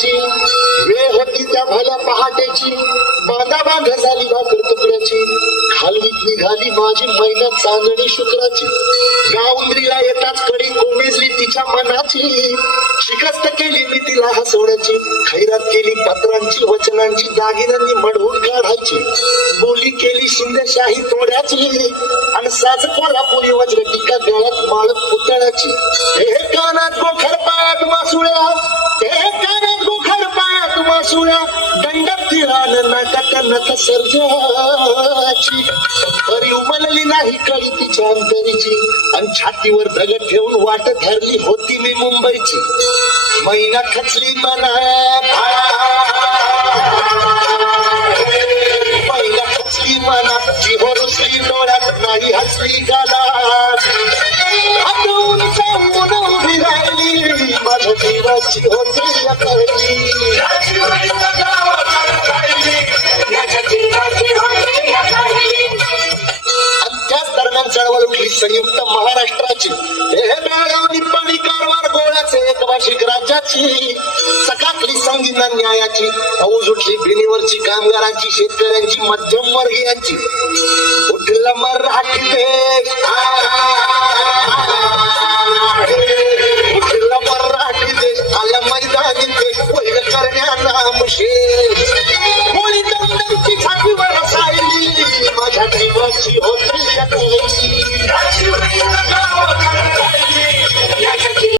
भाकराची वेळ होती त्या भल्या पहाटेची बांधा झाली भाकर तुकड्याची खालवीत निघाली माझी मैना चांदणी शुक्राची गावंद्रीला येताच कडी कोमेजली तिच्या मनाची शिकस्त केली मी तिला हसवण्याची खैरात केली पत्रांची वचनांची दागिन्यांनी मढवून काढायची बोली केली शिंदेशाही तोड्याची आणि साज कोल्हापुरी वज्र टीका गळ्यात माळ पुतळ्याची हे कानात गोखर पायात मासुळ्या हे कानात गोखर पायात मासुळ्या दंडक तिळान नाटक नथ सर्जाची तरी उमलली नाही कळी तिच्या अंतरीची आणि छातीवर दगड ठेवून वाट धरली होती मी मुंबईची मैना खचली मनात मैना खचली मनात जीव रुसली डोळ्यात नाही हसली गालात हातून चांबून उभी राहिली माझ्या जीवाची होती अकळली त्याच दरम्यान चळवळ उठली संयुक्त महाराष्ट्राची हे बेळगाव निप्पाणी कारवार गोळ्याचे एक भाषिक राज्याची सकाकली संगीता न्यायाची फौज उठली बिनीवरची कामगारांची शेतकऱ्यांची मध्यम वर्गीयांची उठला मराठी देश उठला मराठी देश आला मैदानी देश वैर करण्याला मुशेष मुळी दंडांची छातीवर सायली माझ्या जीवाची होती